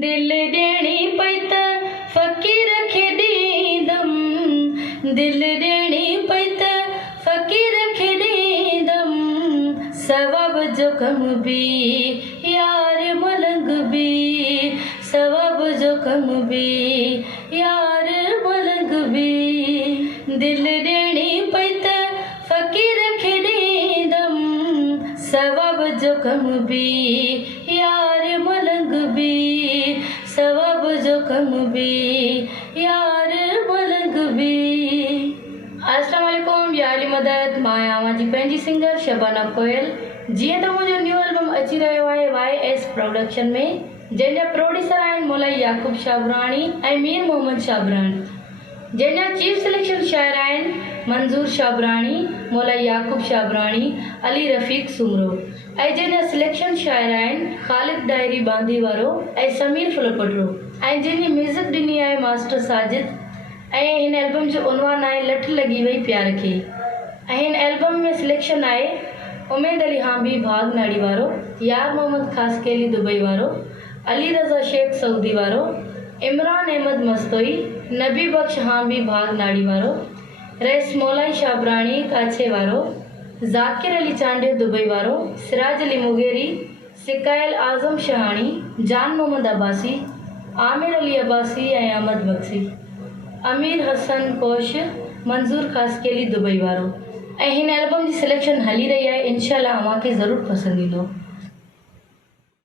दिल ॾियणी पई त फ़क़ीर खे ॾींदमि, दिल ॾियणी पई त फ़क़ीर खे ॾींदमि, सवाब जो कम बि यार मलंग बि, सवाब जो कम बि यार मलंग बि, दिल ॾियणी पई त फ़क़ीर खे ॾींदमि, सवाब जो कम बि यार मलंग बि, सवाब जो कम बि यार मलंग बि। अस्सलाम वालेकुम, यारी मदद मां आहियां जी पंहिंजी सिंगर शबाना कोयल। जीअं त मुंहिंजो न्यू एल्बम अची रहियो आहे YS प्रोडक्शन में, जंहिंजा प्रोड्यूसर आहिनि मौलाई याकूब शाबराणी ऐं मीर मोहम्मद शाबराणी, जंहिंजा चीफ सिलेक्शन शायर आहिनि मंज़ूर शाबराणी, मौलाई याकूब शाबराणी, अली रफ़ीक सुमरो, ऐं जंहिंजा सिलेक्शन शायर आहिनि ख़ालिद डायरी बांदी वारो ऐं समीर फुलपटरो, ऐं जंहिंजी म्यूज़िक ॾिनी आहे मास्टर साजिद। ऐं हिन एल्बम जो उनवान आहे लठ लॻी वई प्यार खे। ऐं हिन एल्बम में सिलेक्शन आहे उमेद अली हांबी भाग नाड़ी वारो, यार मोहम्मद ख़ासकेली दुबई वारो, अली रज़ा शेख सऊदी वारो, इमरान अहमद मस्तोई, नबी बख्श हांबी भाग नाड़ी वारो, रईस मौलाई शाबराणी काछे वारो, ज़ाकिर अली चांडियो दुबई वारो, सिराज अली मुगेरी, सिकायल आज़म शहाणी, जान मोहम्मद अब्बासी, आमिर अली अब्बासी ऐं अहमद बख्शी, अमीर हसन कोश, मंज़ूर ख़ासकेली दुबई वारो। ऐं हिन एल्बम जी सिलेक्शन हली रही आहे, इंशाअल्लाह अव्हांखे ज़रूरु पसंदि ईंदो।